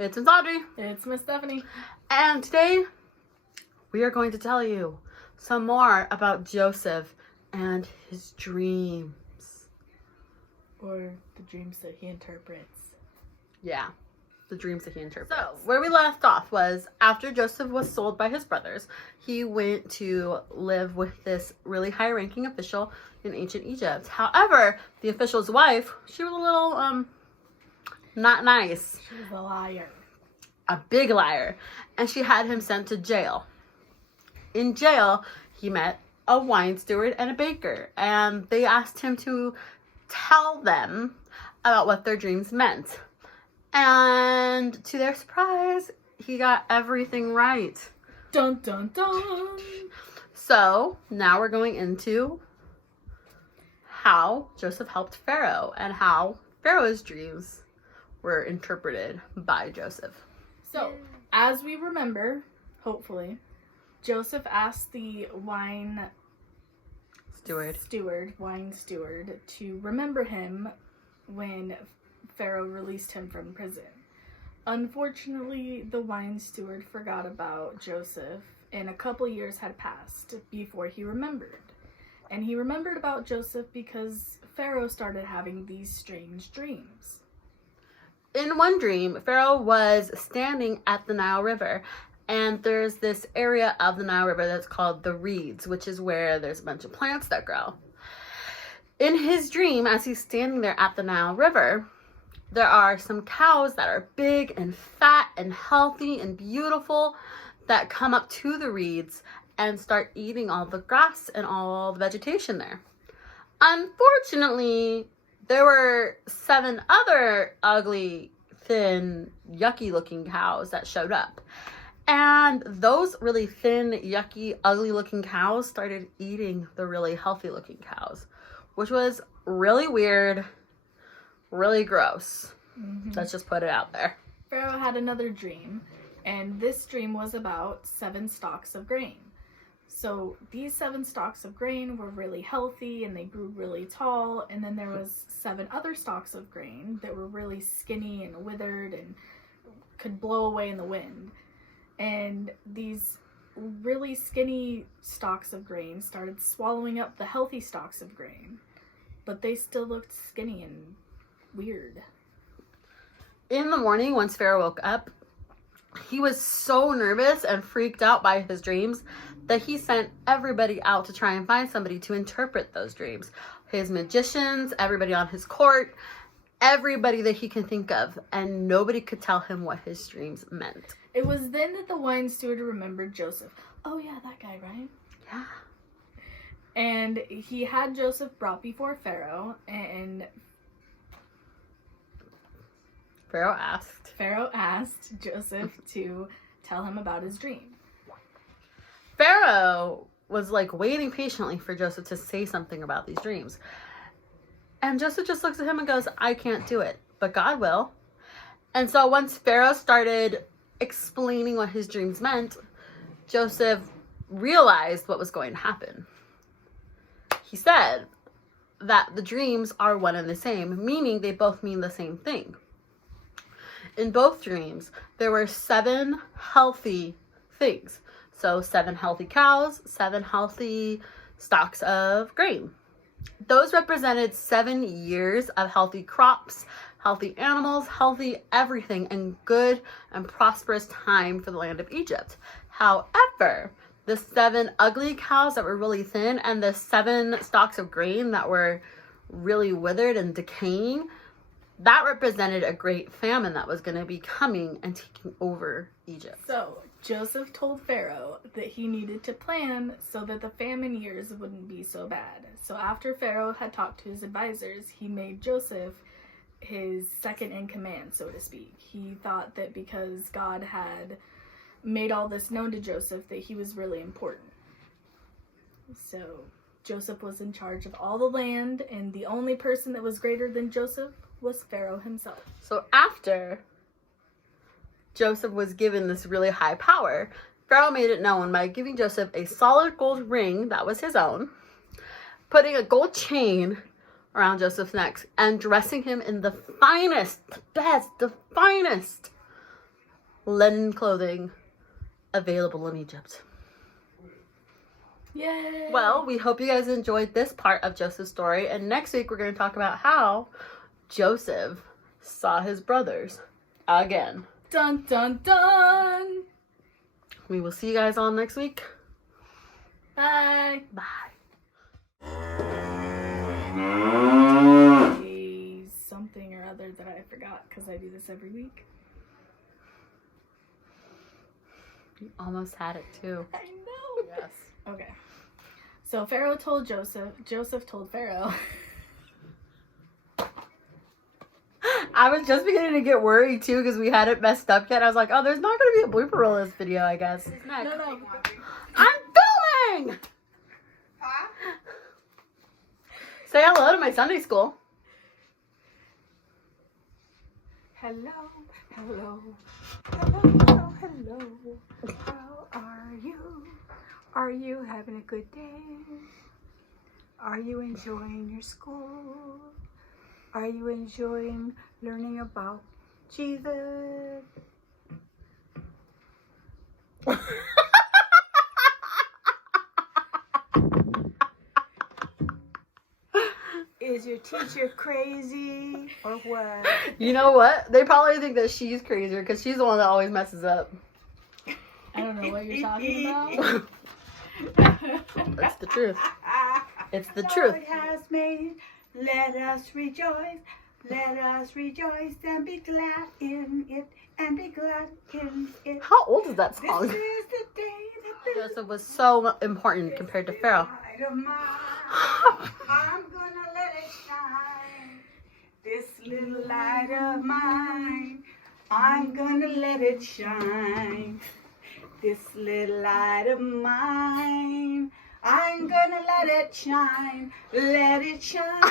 It's Miss Audrey. It's Miss Stephanie. And today we are going to tell you some more about Joseph and his dreams. Or the dreams that he interprets. Yeah, the dreams that he interprets. So, where we left off was after Joseph was sold by his brothers, he went to live with this really high-ranking official in ancient Egypt. However, the official's wife, she was a little, not nice. She was a liar. A big liar. And she had him sent to jail. In jail, he met a wine steward and a baker. And they asked him to tell them about what their dreams meant. And to their surprise, he got everything right. Dun, dun, dun. So, now we're going into how Joseph helped Pharaoh and how Pharaoh's dreams were interpreted by Joseph. So, as we remember, hopefully, Joseph asked the wine steward, to remember him when Pharaoh released him from prison. Unfortunately, the wine steward forgot about Joseph, and a couple years had passed before he remembered. And he remembered about Joseph because Pharaoh started having these strange dreams. In one dream, Pharaoh was standing at the Nile River, and there's this area of the Nile River that's called the reeds, which is where there's a bunch of plants that grow. In his dream, as he's standing there at the Nile River, there are some cows that are big and fat and healthy and beautiful that come up to the reeds and start eating all the grass and all the vegetation there. Unfortunately, there were 7 other ugly, thin, yucky-looking cows that showed up. And those really thin, yucky, ugly-looking cows started eating the really healthy-looking cows, which was really weird, really gross. Mm-hmm. Let's just put it out there. Pharaoh had another dream, and this dream was about 7 stalks of grain. So these 7 stalks of grain were really healthy and they grew really tall, and then there was 7 other stalks of grain that were really skinny and withered and could blow away in the wind. And these really skinny stalks of grain started swallowing up the healthy stalks of grain, but they still looked skinny and weird. In the morning, once Pharaoh woke up, he was so nervous and freaked out by his dreams that he sent everybody out to try and find somebody to interpret those dreams. His magicians, everybody on his court, everybody that he can think of, and nobody could tell him what his dreams meant. It was then that the wine steward remembered Joseph. Oh yeah, that guy, right? Yeah. And he had Joseph brought before Pharaoh, and Pharaoh asked Joseph to tell him about his dream. Pharaoh was waiting patiently for Joseph to say something about these dreams. And Joseph just looks at him and goes, I can't do it, but God will. And so once Pharaoh started explaining what his dreams meant, Joseph realized what was going to happen. He said that the dreams are one and the same, meaning they both mean the same thing. In both dreams, there were 7 healthy things. So 7 healthy cows, 7 healthy stalks of grain. Those represented 7 years of healthy crops, healthy animals, healthy everything, and good and prosperous time for the land of Egypt. However, the 7 ugly cows that were really thin and the 7 stalks of grain that were really withered and decaying, that represented a great famine that was going to be coming and taking over Egypt. So Joseph told Pharaoh that he needed to plan so that the famine years wouldn't be so bad. So after Pharaoh had talked to his advisors, he made Joseph his second in command, so to speak. He thought that because God had made all this known to Joseph, that he was really important. So Joseph was in charge of all the land, and the only person that was greater than Joseph was Pharaoh himself. So after Joseph was given this really high power, Pharaoh made it known by giving Joseph a solid gold ring that was his own, putting a gold chain around Joseph's neck, and dressing him in the finest, the best, the finest linen clothing available in Egypt. Yay! Well, we hope you guys enjoyed this part of Joseph's story, and next week we're going to talk about how Joseph saw his brothers again. Dun dun dun! We will see you guys all next week. Bye! Bye. Something or other that I forgot because I do this every week. You almost had it too. I know! Yes. Okay. So Pharaoh told Joseph, Joseph told Pharaoh. I was just beginning to get worried too because we hadn't messed up yet. I was like, oh, there's not going to be a blooper reel in this video, I guess. No. I'm filming! Huh? Say hello to my Sunday school. Hello, hello, hello, hello, hello. How are you? Are you having a good day? Are you enjoying your school? Are you enjoying learning about Jesus? Is your teacher crazy or what? You know what? They probably think that she's crazier because she's the one that always messes up. I don't know what you're talking about. That's the truth. It's the Lord truth. has made, let us rejoice. Let us rejoice and be glad in it, and be glad in it. How old is that This song? is the day that the Joseph was so important compared to Pharaoh. light of mine, I'm gonna let it shine. This little light of mine, I'm gonna let it shine. This little light of mine, I'm gonna let it shine. Let it shine.